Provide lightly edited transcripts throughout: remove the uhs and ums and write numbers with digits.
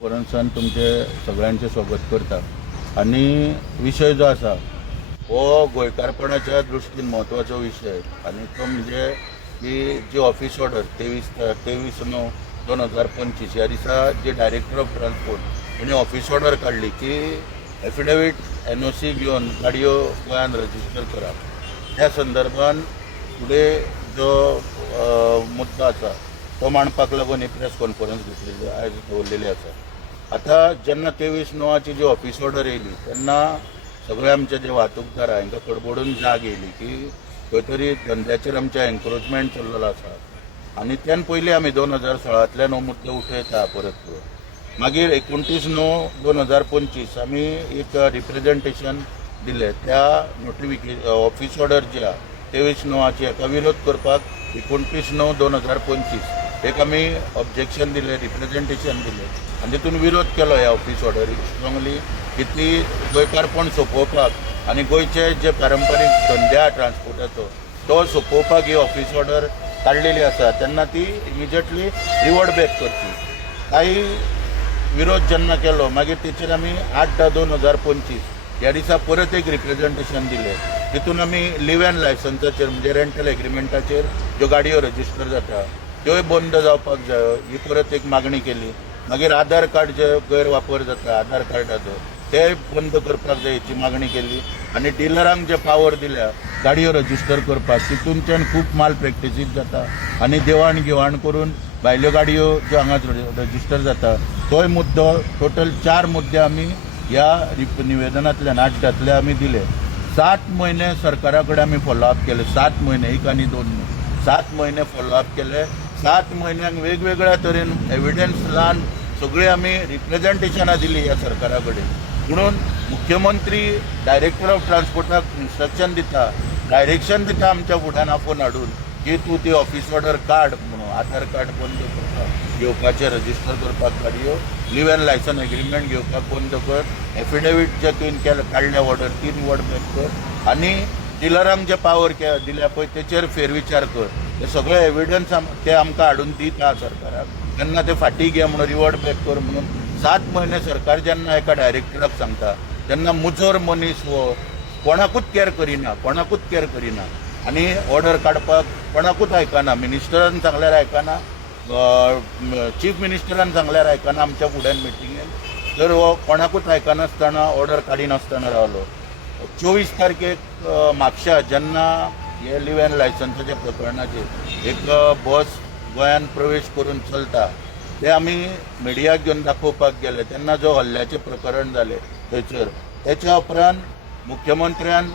परंतन तुमचे सगळ्यांचे स्वागत करता आणि विषय जो आसा हो गोंयकारपणाच्या दृश्टीन महत्वाचो विषय आणि तो म्हणजे की जी ऑफिस ऑर्डर 23/9/2025 ह्या दिसा जे डायरेक्टर ऑफ ट्रान्सपोर्ट हांणी ऑफिस ऑर्डर काढली की एफिडेवीट NOC घेवन गाडयो गोंयांत रजिस्टर करप त्या संदर्भात फुडें जो मुद्दो आसा तो मांडपाक लागून एक प्रेस कॉन्फरन्स घेतलेली आयज दवरलेली आसा। आता जेन्ना 23/9 जी ऑफिस ऑर्डर येयली तेन्ना सगळे आमचे जे वाहतूकदार हांकां कडबडून जाग येयली की खंय तरी धंद्याचेर आमच्या एन्क्रोचमेंट चल्लेलो आसा आनी त्यान पयलीं आमी 2016तल्यान हो मुद्दो उठयता परत मागीर 29/9/2025 आमी एक रिप्रेजेंटेशन दिलें त्या ऑफिस ऑर्डर जी आहा 23/9 हेका विरोध करपाक 29/9/2025 एक आमी ऑब्जेक्शन दिलें, रिप्रेजेंटेशन दिलें आनी तितून विरोध केलो ह्या ऑफिस ऑर्डरीक स्ट्रॉंगली की ती गोंयकारपण सोंपोवपाक आनी गोंयचे जे पारंपारीक धंदे आहा ट्रान्सपोर्टाचो तो सोंपोवपाक ही ऑफिस ऑर्डर काडलेली आसा तेन्ना ती इमिजिएटली रिवर्ट बॅक करची। काही विरोध जेन्ना केलो मागीर तेचेर आमी 8/10/2025 ह्या दिसा परत एक रिप्रेजेंटेशन दिलें तितून आमी लिव्ह एंड लायसन्साचेर म्हणजे रेंटल एग्रीमेंटाचेर ज्यो गाडयो रजिस्टर जाता त्योय बंद जावपाक जाय ही परत एक मागणी केली। मागीर आधार कार्ड जे गैरवापर जाता आधार कार्डाचो ते बंद करपाक जाय हेची मागणी केली आनी डिलरांक जे पावर दिल्या गाडयो रजिस्टर करपाक तितूनच्यान खूब माल प्रॅक्टिसीस जाता आनी देवाण घेवाण करून भायल्यो गाडयो ज्यो हांगा रजिस्टर जाता तोय मुद्दो टोटल 4 मुद्दे आमी ह्या निवेदनांतल्यान 8 आमी दिले। 7 म्हयने सरकारा कडेन आमी फॉलोअप केले, 7 म्हयने एक आनी 2 न्हू 7 म्हयने फॉलोअप केले। 7 म्हयन्यांक वेगवेगळ्या तरेन एविडन्स लावन सगळी आमी रिप्रेजेंटेशनां दिली ह्या सरकारा कडेन म्हणून मुख्यमंत्री डायरेक्टर ऑफ ट्रान्सपोर्टाक इन्स्ट्रक्शन दिता, डायरेक्शन दिता आमच्या फुड्यान आफोन हाडून की तूं ती ऑफिस ऑर्डर काड म्हणून आधार कार्ड बंद करपाक घेवपाचें रजिस्टर करपाक गाडयो लिव्ह एंड लायसन एग्रीमेंट घेवपाक बंद कर, एफिडेवीट जे तुवें काडल्या ऑर्डर 3 वर्ड बॅक कर आनी डिलरांक जे पावर दिल्या पळय तेचेर फेरविचार कर। हे सगळे एविडन्स ते आमकां हाडून दिता सरकाराक तेन्ना ते फाटीं घे म्हणून रिवर्ट बॅक कर म्हणून 7 म्हयने सरकार जेन्ना एका डायरेक्टराक सांगता तेन्ना मुजोर मनीस हो कोणाकूच केअर करिना आनी ऑर्डर काडपाक कोणाकूच आयकना। मिनिस्टरान सांगल्यार आयकना, चीफ मिनिस्टरान सांगल्यार आयकना आमच्या फुड्यान मिटिंगेन तर हो कोणाकूच आयकनासतना ऑर्डर काडिनासतना रावलो। 24 तारखेक म्हापशा जेन्ना हे लिव्ह एंड लायसन्साच्या प्रकरणाचेर एक बस गोंयांत प्रवेश करून चलता ते आमी मिडियाक घेवन दाखोवपाक गेले तेन्ना जो हल्ल्याचें प्रकरण जालें थंयसर तेच्या उपरांत मुख्यमंत्र्यान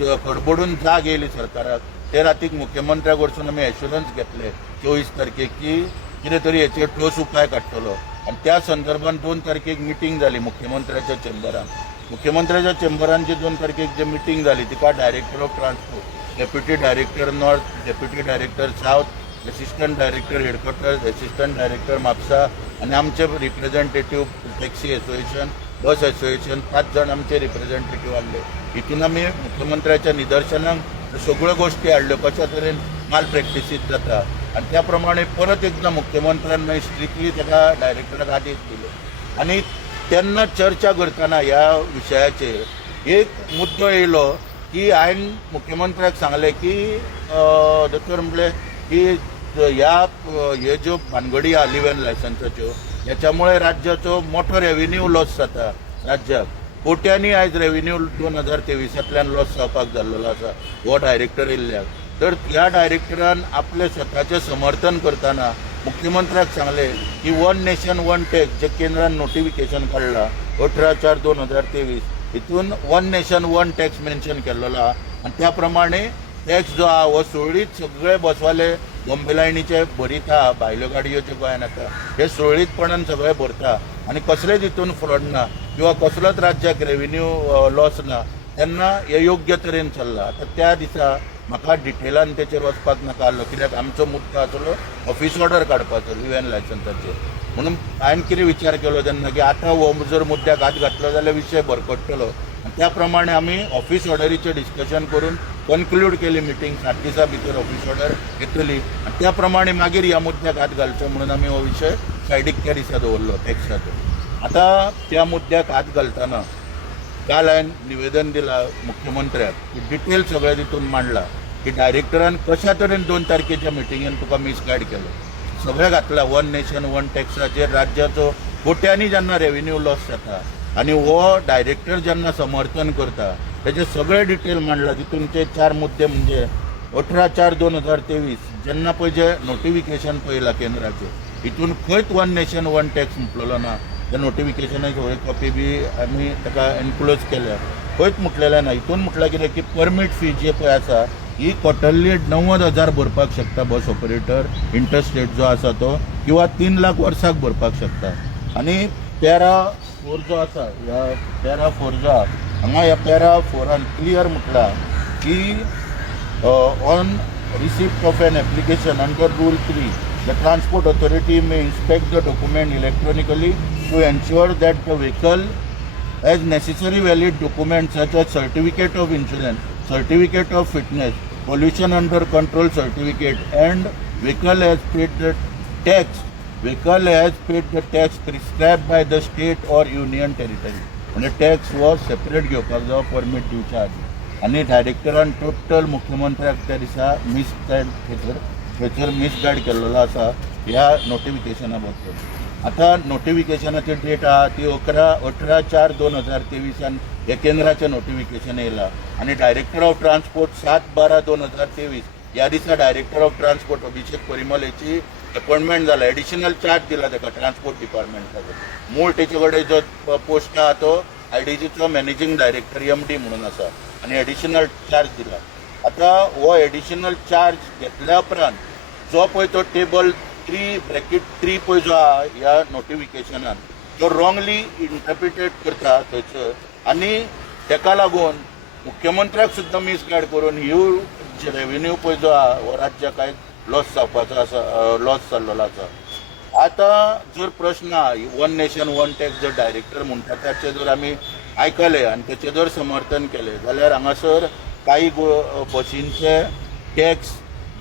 खडबडून जाग येयली सरकाराक ते रातीक मुख्यमंत्र्या कडसून आमी एश्युरन्स घेतले 24 तारखेक की कितें तरी हेचेर ठोस उपाय काडटलो आनी त्या संदर्भात 2 तारखेक मिटींग जाली मुख्यमंत्र्याच्या चेंबरान जी 2 तारखेक जी मिटींग जाली तिका director of transport, deputy director north, deputy director south, assistant director headquarters, assistant director Mapusa आनी आमचे रिप्रेजेंटेटीव टॅक्सी एसोसिएशन, बस एसोसिएशन 5 जाण आमचे रिप्रेजेंटेटीव आसले। हितून आमी मुख्यमंत्र्याच्या निदर्शनाक सगळ्यो गोश्टी हाडल्यो कशा तरेन माल प्रॅक्टिसीस जाता आनी त्या प्रमाणे परत एकदां मुख्यमंत्र्यान मागीर स्ट्रिक्टली ताका डायरेक्टराक आदेश दिले आनी तेन्ना चर्चा करतना ह्या विशयाचेर एक मुद्दो येयलो की हांवें मुख्यमंत्र्याक सांगलें की दोतोर म्हणलें की हे ज्यो भानगडी आहा लिव्ह एंड लायसन्साच्यो ह्याच्यामुळे राज्याचो मोठो रेव्हेन्यू लॉस जाता राज्याक कोट्यांनी आयज रेव्हेन्यू 2023तल्यान लॉस जावपाक जाल्लो आसा हो डायरेक्टर येयल्ल्याक तर ह्या डायरेक्टरान आपले स्वताचें समर्थन करतना मुख्यमंत्र्याक सांगलें की 1 नेशन 1 टॅक्स जे केंद्रान नोटिफिकेशन काडलां 18/4/2023 हितून 1 नेशन 1 टॅक्स मेन्शन केल्लो आहा आनी त्या प्रमाणे टॅक्स जो आहा हो सुरळीत सगळे बसवाले बॉम्बे लायनीचे भरिता भायल्यो गाडयो ज्यो गोंयांत येता हे सुरळीतपणान सगळे भरता आनी कसलेच हितून फ्रॉड ना किंवा कसलोच राज्याक रेव्हेन्यू लॉस ना तेन्ना हे योग्य तरेन चल्लां। आतां त्या दिसा म्हाका डिटेलान तेचेर वचपाक नाका आसलो कित्याक आमचो मुद्दो आसलो ऑफिस ऑर्डर काडपाचो लिव्ह एंड लायसन्साचेर म्हणून हांवें कितें विचार केलो तेन्ना की आतां हो जर मुद्द्याक हात घातलो जाल्यार विशय भरकटतलो आनी त्या प्रमाणे आमी ऑफिस ऑर्डरीचें डिस्कशन करून कन्क्लूड केली मिटींग 7 दिसां भितर ऑफिस ऑर्डर येतली आनी त्या प्रमाणे मागीर ह्या मुद्द्याक हात घालचो म्हणून आमी हो विशय सायडीक त्या दिसा दवरलो टॅक्साचो. आतां त्या मुद्द्याक हात घालतना काल हांवें निवेदन दिलां मुख्यमंत्र्याक की डिटेल सगळें तितून मांडला की डायरेक्टरान कशा तरेन 2 तारखेच्या मिटिंगेन तुका मिसगायड केलो. सगळें घातलां वन नेशन वन टॅक्साचेर राज्याचो कोट्यांनी जेन्ना रेव्हेन्यू लॉस जाता आनी हो डायरेक्टर जेन्ना समर्थन करता तेजे सगळे डिटेल मांडला. तितूनचे 4 मुद्दे म्हणजे 18/4/2023 जेन्ना पळय जे नोटिफिकेशन पळयलां केंद्राचें हितून खंयच वन नेशन वन टॅक्स म्हटलेलो ना. त्या नोटिफिकेशनाची सगळी कॉपी बी आमी ताका एनक्लोज केल्या. खंयच म्हटलेलें ना. हितून म्हटल्यार कितें की परमीट फी जी पळय आसा ही क्वार्टरली 90,000 भरपाक शकता बस ऑपरेटर इंटरस्टेट जो आसा तो, किंवा 3 लाख वर्साक भरपाक शकता. आनी पॅरा 4 जो आसा ह्या पॅरा 4 जो आसा हांगा ह्या पॅरा 4 क्लियर म्हटलां की on receipt of an application under Rule 3, the Transport Authority may inspect the document electronically to ensure that the vehicle has necessary valid documents such as certificate of insurance, certificate of fitness, pollution under control certificate, and vehicle has paid the tax. Vehicle has paid the tax prescribed by the state or union territory. म्हणजे tax हो separate घेवपाक जाय permit दिवच्या आदी. आनी डायरेक्टरान total मुख्यमंत्र्याक त्या दिसा थंयसर misguide केल्लो आसा ह्या नोटिफिकेशना बद्दल. आतां नोटिफिकेशनाची डेट आहा ती 18/4/2023 हे केंद्राचें नोटिफिकेशन येयलां. आनी डायरेक्टर ऑफ ट्रान्सपोर्ट 7/12/2023 ह्या दिसा डायरेक्टर ऑफ ट्रान्सपोर्ट अभिषेक परिमल हेची अपॉइंटमेंट जाला. एडिशनल चार्ज दिला ताका ट्रान्सपोर्ट डिपार्टमेंटाचो. मूळ तेचे कडेन जो पोस्ट आहा तो IDGचो मॅनेजिंग डायरेक्टर MD म्हणून आसा आनी एडिशनल चार्ज दिला. आतां हो एडिशनल चार्ज घेतल्या उपरांत जो पळय तो टेबल 3(3) पळय जो आहा ह्या नोटिफिकेशनान तो रॉंगली इंटरप्रिटेट करता थंयसर. आनी तेका लागून मुख्यमंत्र्याक सुद्दां मिसगायड करून ह्यो रेव्हेन्यू पळय जो आहा हो राज्याक कांय लॉस जावपाचो आसा, लॉस जाल्लो आसा. आतां जर प्रश्न आहा वन नेशन वन टॅक्स जर डायरेक्टर म्हणटा ताचे जर आमी आयकले आनी तेचे जर समर्थन केलें जाल्यार हांगासर काही बसींचे टॅक्स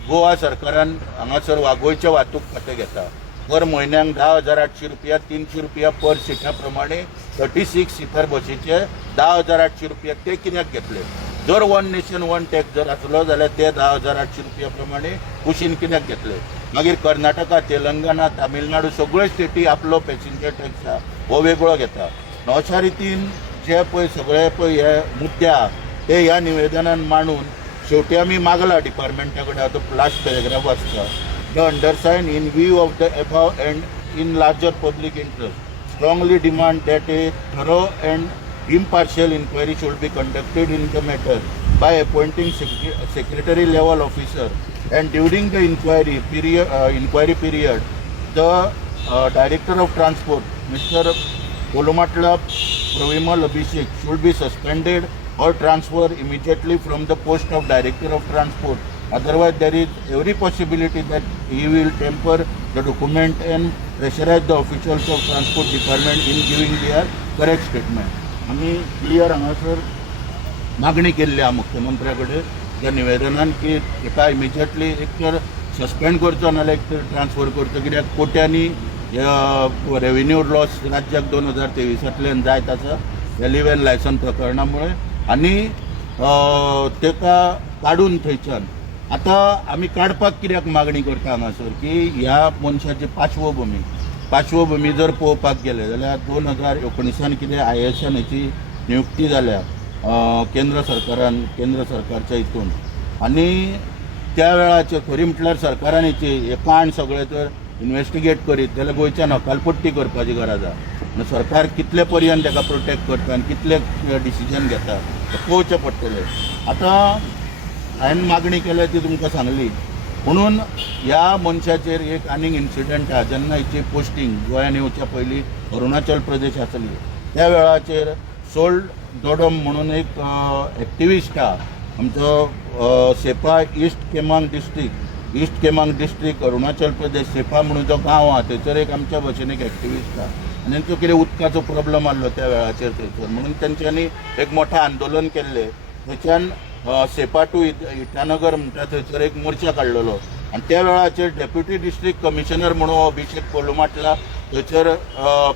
गोवा सरकारान हांगासर गोंयचे वाहतूक खातें घेता. पर म्हयन्याक 10,800 रुपया 300 रुपया पर सिटा प्रमाणे 36 सिटर बसीचे 10,800 रुपया ते कित्याक घेतले. जर वन नेशन वन टॅक्स जर आसलो जाल्यार ते 10,800 रुपया प्रमाणे कुशीन कित्याक घेतले. मागीर कर्नाटका तेलंगणा तामिळनाडू सगळ्यो स्टेटी आपलो पॅसेंजर टॅक्स हो वेगळो घेता. अशा रितीन जे पळय सगळे पळय हे मुद्दे आहा ते ह्या निवेदनान मांडून शेवटी आमी मागला डिपार्टमेंटा कडेन. तो लास्ट पॅरेग्राफ वाचता. The undersigned in view of the above and in larger public interest strongly demand that a thorough and impartial inquiry should be conducted in the matter by appointing secretary level officer, and during the inquiry period the director of transport Mr. Polumatla Pravimal Abhishek should be suspended or transferred immediately from the post of director of transport. Otherwise there is every possibility that he will temper the document and pressurize the officials of transport department in giving their correct statement. आम्ही clear हांगासर मागणी केल्ली आहा मुख्यमंत्र्या कडेन त्या निवेदनान की एका immediately एक तर सस्पेंड करचो नाल्यार एक तर ट्रान्सफर करचो. कित्याक कोट्यांनी रेव्हेन्यू लॉस राज्याक 2023 जायत आसा ह्या लिव्ह लायसन प्रकरणामुळे. आनी तेका काडून थंयच्यान आतां आमी काडपाक कित्याक मागणी करता हांगासर की ह्या मनशाची पाश्वभूमी जर पळोवपाक गेले जाल्यार 2019 कितें IASन हेची नियुक्ती जाल्या केंद्र सरकारच्या हितून. आनी त्या वेळाचेर खरी म्हटल्यार सरकारान हेची हे कांड सगळे जर इन्व्हेस्टिगेट करीत जाल्यार गोंयच्यान हकालपट्टी करपाची गरज आहा. सरकार कितले पर्यंत ताका प्रोटेक्ट करता आनी कितले डिसिजन घेता तें पळोवचें पडटलें. आतां हांवें मागणी केल्या ती तुमकां सांगली. म्हणून ह्या मनशाचेर एक आनीक इन्सिडंट आहा. जेन्ना हेची पोस्टींग गोंयान येवच्या पयलीं अरुणाचल प्रदेश आसली त्या वेळाचेर सोल्ड दोडम म्हणून एक एक्टिविस्ट आहा आमचो सेपा ईस्ट केमांग डिस्ट्रिक्ट अरुणाचल प्रदेश सेपा म्हणून जो गांव आहा थंयसर एक आमच्या भशेन एक एक्टिविस्ट आहा. आनी तांचो कितें उदकाचो प्रॉब्लम आसलो त्या वेळाचेर थंयसर म्हणून तेंच्यांनी एक मोठें आंदोलन केल्लें. थंयच्यान सेपा टू इटानगर म्हणटा थंयसर एक मोर्चा काडलेलो. आनी त्या वेळाचेर डेप्युटी डिस्ट्रिक्ट कमिशनर म्हणून अभिषेक पोलुमाटला थंयसर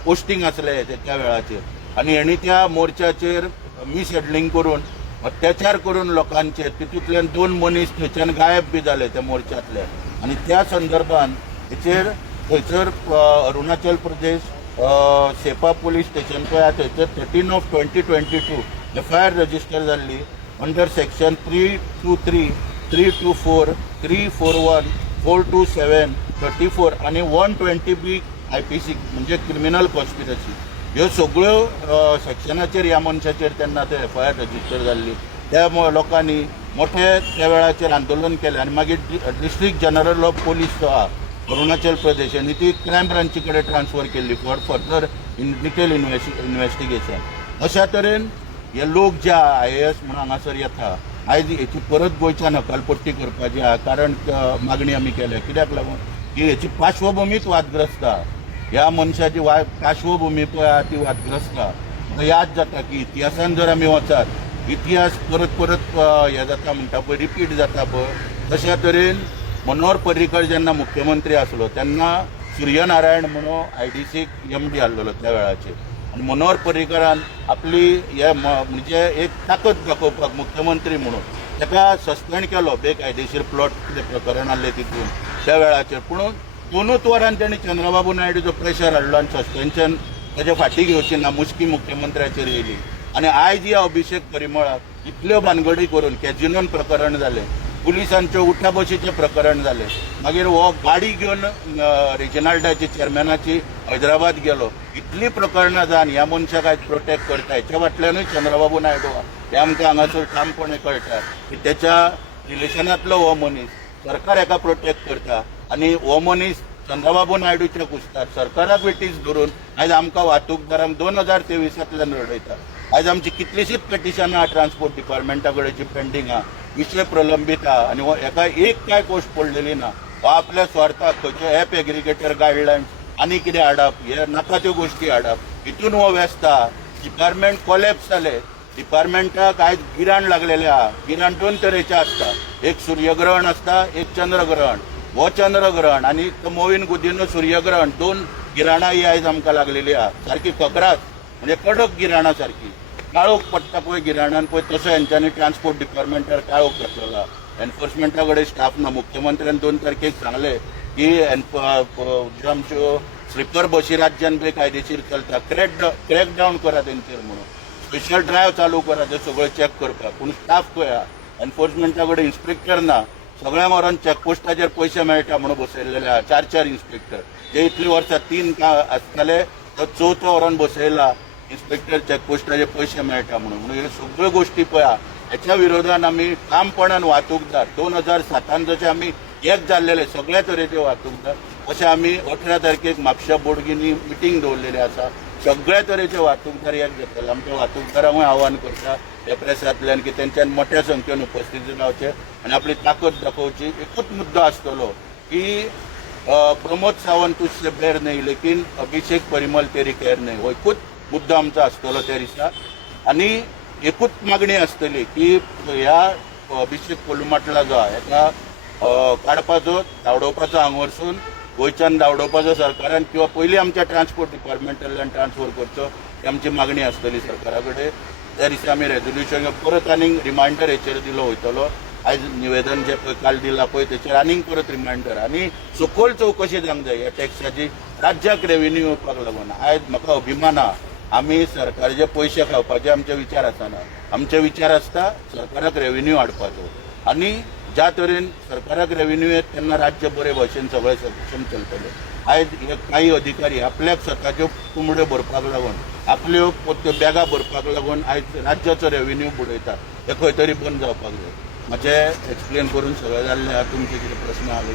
पोस्टिंग आसले त्या वेळाचेर आनी हेणी त्या मोर्चाचेर मिसहॅडलिंग करून अत्याचार करून लोकांचेर तितूंतल्यान 2 मनीस थंयच्यान गायब बी जाले त्या मोर्चांतले आनी त्या संदर्भान हेचेर थंयसर अरुणाचल प्रदेश सेपा पुलीस स्टेशन पळय थंयसर 13/20/22 FIR रजिस्टर जाल्ली अंडर सेक्शन 323, 324, 341, 427, 34 आनी 120B IPC म्हणजे क्रिमिनल कॉन्स्पिरसी ह्यो सगळ्यो सेक्शनाचेर ह्या मनशाचेर तेन्ना ते FIR रजिस्टर जाल्ली. त्या लोकांनी मोठे त्या वेळाचेर आंदोलन केलें आनी मागीर डिस्ट्रिक्ट जनरल ऑफ पुलीस जो आहा अरुणाचल प्रदेश आनी ती क्रायम ब्रांची कडेन ट्रान्सफर केल्ली फॉर फर्दर डिटेल इन्व्हेस्टिगेशन. अशा तरेन हे लोक जे IAS म्हणून हांगासर येता आयज हेची परत गोंयच्यान हकालपट्टी करपाची आहा कारण मागणी आमी केल्या. कित्याक लागून की हेची पार्श्वभूमीच वादग्रस्त आहा. ह्या मनशाची पार्श्वभूमी पळय आहा ती वादग्रस्त आहा. याद जाता की इतिहासान जर आमी वचात इतिहास परत परत हे जाता म्हणटा पळय रिपीट जाता पळय तशा तरेन मनोहर पर्रीकर जेन्ना मुख्यमंत्री आसलो तेन्ना सूर्यनारायण म्हणून IDC MD आसलेलो त्या वेळाचेर आनी मनोहर पर्रीकरान आपली हे म्हणजे एक ताकद दाखोवपाक मुख्यमंत्री म्हणून ताका सस्पेंड केलो बेकायदेशीर प्लॉट प्रकरण आसलें तितून त्या वेळाचेर. पूण 2च वरान तेणी चंद्रबाबू नायडूचो प्रेशर हाडलो आनी सस्पेन्शन ताचे फाटी घेवची ना मुस्की मुख्यमंत्र्याचेर येयली. आनी आयज ह्या अभिषेक परिमळाक इतल्यो भानगडी करून कॅजिनोन प्रकरण जालें, पुलिसांच्यो उठा बशीचें प्रकरण जालें, मागीर हो गाडी घेवन रिजनल्टाची चेअरमॅनाची हैदराबाद गेलो. इतली प्रकरणां जावन ह्या मनशाक आयज प्रोटेक्ट करता हेच्या फाटल्यानूय चंद्रबाबू नायडू हे आमकां हांगासर ठामपणे कळटा की त्याच्या रिलेशनांतलो हो मनीस सरकार हेका प्रोटेक्ट करता आनी हो मनीस चंद्रबाबू नायडूच्या कुस्तार सरकाराक वेटीस धरून आयज आमकां वाहतूकदारांक 2023 रडयता. आयज आमची कितलीशीच पेटिशनां ट्रान्सपोर्ट डिपार्टमेंटा कडेची पेंडींग आहा, विशय प्रलंबीत आहा आनी हेका एक काय गोश्ट पडलेली ना. हो आपल्या स्वार्थाक खंयचे ॲप एग्रिगेटर गायडलायन्स आनी कितें हाडप हे नाका त्यो गोश्टी हाडप हितून हो व्यस्त आहा. डिपार्टमेंट कोलॅप्स जाले. डिपार्टमेंटाक आयज गिराण लागलेलें आहा. गिराण 2 तरेचें आसता, एक सूर्यग्रहण आसता, एक चंद्रग्रहण. हो चंद्रग्रहण आनी मोवीन गुदीन सूर्यग्रहण 2 गिराणां ही आयज आमकां लागलेली आहा. सारकी खकरात म्हणजे कडक गिराणां सारकी काळोख पडटा पळय गिराणान पळय तसो हेंच्यांनी ट्रान्सपोर्ट डिपार्टमेंटार काळोख घातलेलो. एनफोर्समेंटा कडेन स्टाफ ना. मुख्यमंत्र्यान 2 तारखेक सांगलें की ज्यो आमच्यो स्लिपर बशी राज्यान बेकायदेशीर चलता क्रॅकडावन करा तेंचेर म्हणून स्पेशल ड्रायव्ह चालू करा ते सगळें चॅक करपाक. पूण स्टाफ खंय आहा? एनफोर्समेंटा कडेन इन्स्पेक्टर ना. सगळ्या व्हरून चॅकपोस्टाचेर पयशे मेळटा म्हणून बसयलेले आहा 4 इन्स्पेक्टर. जे इतलीं वर्सां 3 आसताले तो 4थो व्हरून बसयला इन्स्पेक्टर चॅकपोस्टाचे पयशे मेळटा म्हणून. ह्यो सगळ्यो गोश्टी पळय आहा. हेच्या विरोधान आमी ठामपणान वाहतूकदार 2007 जशे आमी एक जाल्लेले सगळ्या तरेचे वाहतूकदार अशें आमी 18 तारखेक म्हापशा बोडगिनी मिटींग दवरलेली आसा. सगळ्या तरेचे वाहतूकदार एक जातले. आमच्या वाहतूकदारांकूय आव्हान करता ह्या प्रेसांतल्यान की तेंच्यान मोठ्या संख्येन उपस्थिती रावचे आनी आपली ताकद दाखोवची. एकूच मुद्दो आसतलो की प्रमोद सावंत तुझसे बैर नहीं लेकिन अभिषेक परिमल तेरी खैर नहीं. हो एकूच मुद्दो आमचो आसतलो त्या दिसा आनी एकूच मागणी आसतली की ह्या अभिषेक कोलमाटला जो आहा हेका काडपाचो धांवडोवपाचो हांगा वरसून गोंयच्यान धांवडोवपाचो सरकारान किंवा पयलीं आमच्या ट्रान्सपोर्ट डिपार्टमेंटांतल्यान ट्रान्सफर करचो ही आमची मागणी आसतली सरकारा कडेन. त्या दिसा आमी रेजोल्युशन परत आनीक रिमांयडर हेचेर दिलो वयतलो. आयज निवेदन जे पळय काल दिला पळय तेचेर आनीक परत रिमांयडर आनी सखोल चवकशी जावंक जाय ह्या टॅक्साची राज्याक रेव्हेन्यू येवपाक लागून. आयज म्हाका अभिमान आहा आमी सरकारचे पयशे खावपाचे आमचे विचार आसना. आमचे विचार आसता सरकाराक रेव्हेन्यू हाडपाचो आनी ज्या तरेन सरकाराक रेव्हेन्यू येत तेन्ना राज्य बरे भशेन सगळे सक्षम चलतले. आयज हे काही अधिकारी आपल्याक स्वताच्यो कुंबड्यो भरपाक लागून आपल्यो बॅगा भरपाक लागून आयज राज्याचो रेव्हेन्यू बुडयतात. हे खंय तरी बंद जावपाक जाय. मातशें एक्सप्लेन करून सगळें जाल्लें आहा. तुमचे कितें प्रस्न आले